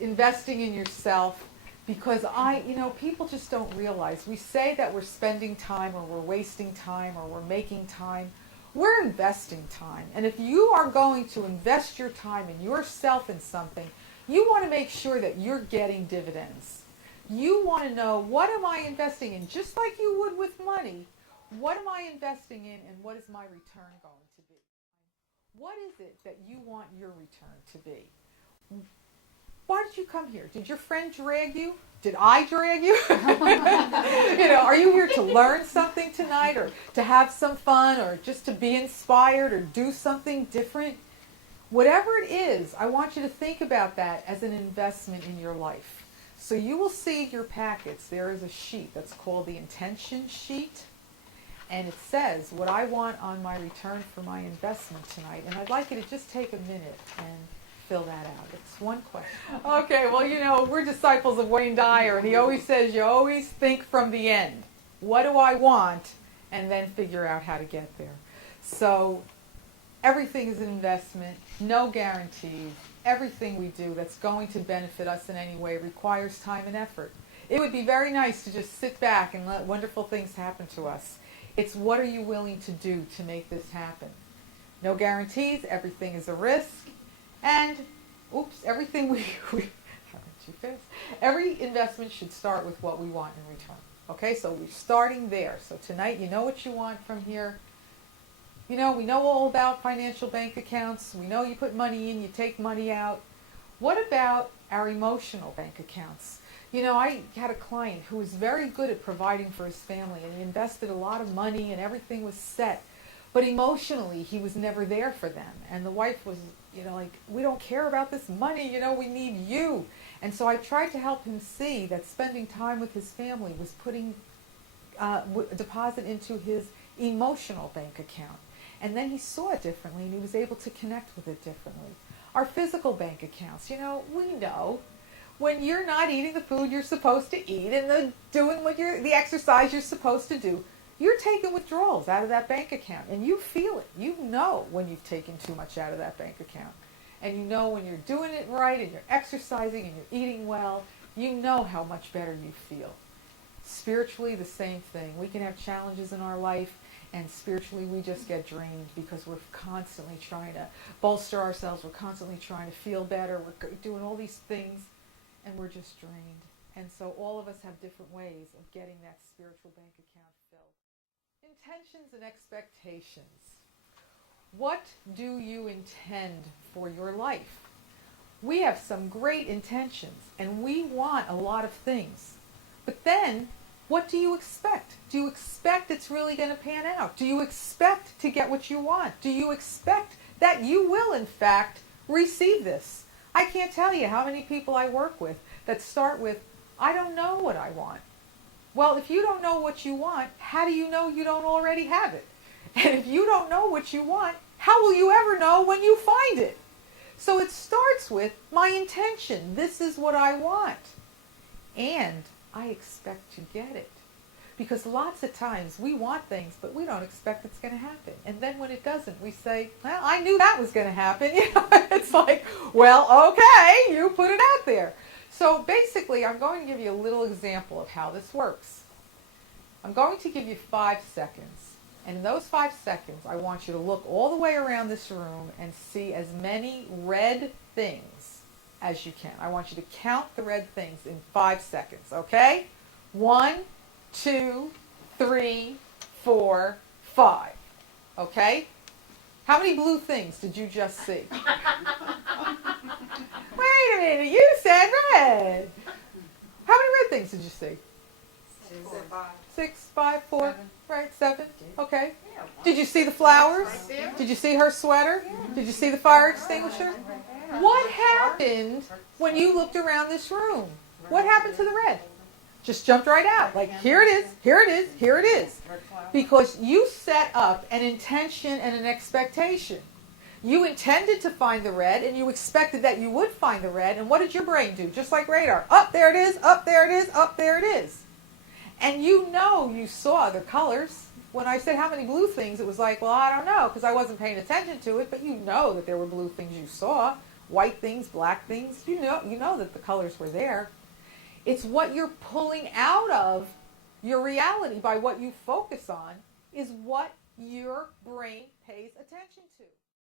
investing in yourself because people just don't realize. We say that we're spending time or we're wasting time or we're making time. We're investing time. And if you are going to invest your time and yourself in something, you want to make sure that you're getting dividends. You want to know, what am I investing in? Just like you would with money, what am I investing in and what is my return going to be? What is it that you want your return to be? Why did you come here? Did your friend drag you? Did I drag you? Are you here to learn something tonight or to have some fun or just to be inspired or do something different? Whatever it is, I want you to think about that as an investment in your life. So you will see your packets. There is a sheet that's called the intention sheet. And it says what I want on my return for my investment tonight. And I'd like you to just take a minute and fill that out. It's one question. Okay, well, we're disciples of Wayne Dyer, and he always says you always think from the end. What do I want? And then figure out how to get there. So everything is an investment, no guarantees. Everything we do that's going to benefit us in any way requires time and effort. It would be very nice to just sit back and let wonderful things happen to us. It's what are you willing to do to make this happen? No guarantees, everything is a risk. And, everything every investment should start with what we want in return. Okay, so we're starting there. So tonight, you know what you want from here. We know all about financial bank accounts. We know you put money in, you take money out. What about our emotional bank accounts? I had a client who was very good at providing for his family, and he invested a lot of money and everything was set. But emotionally, he was never there for them. And the wife was, we don't care about this money, we need you. And so I tried to help him see that spending time with his family was putting a deposit into his emotional bank account. And then he saw it differently, and he was able to connect with it differently. Our physical bank accounts, we know when you're not eating the food you're supposed to eat and doing the exercise you're supposed to do, you're taking withdrawals out of that bank account, and you feel it. You know when you've taken too much out of that bank account. And you know when you're doing it right and you're exercising and you're eating well, you know how much better you feel. Spiritually, the same thing. We can have challenges in our life, and spiritually we just get drained because we're constantly trying to bolster ourselves. We're constantly trying to feel better. We're doing all these things, and we're just drained. And so all of us have different ways of getting that spiritual bank account filled. Intentions and expectations. What do you intend for your life? We have some great intentions, and we want a lot of things. But then, what do you expect? Do you expect it's really going to pan out? Do you expect to get what you want? Do you expect that you will, in fact, receive this? I can't tell you how many people I work with that start with, I don't know what I want. Well, if you don't know what you want, how do you know you don't already have it? And if you don't know what you want, how will you ever know when you find it? So it starts with my intention. This is what I want. And I expect to get it. Because lots of times we want things, but we don't expect it's going to happen. And then when it doesn't, we say, well, I knew that was going to happen. It's like, well, okay, you put it out there. So basically, I'm going to give you a little example of how this works. I'm going to give you 5 seconds. And in those 5 seconds, I want you to look all the way around this room and see as many red things as you can. I want you to count the red things in 5 seconds, okay? 1, 2, 3, 4, 5. Okay? How many blue things did you just see? Wait a minute, you said red. How many red things did you see? 6, 5, 4, 7. Right, 7. Okay. Did you see the flowers? Did you see her sweater? Did you see the fire extinguisher? What happened when you looked around this room? What happened to the red? Just jumped right out. Like, here it is, here it is, here it is. Because you set up an intention and an expectation. You intended to find the red, and you expected that you would find the red, and what did your brain do? Just like radar. Up there it is, up there it is, up there it is. And you saw other colors. When I said how many blue things, it was like, well, I don't know, because I wasn't paying attention to it, but you know that there were blue things you saw. white things, black things. You know that the colors were there. It's what you're pulling out of your reality by what you focus on is what your brain pays attention to.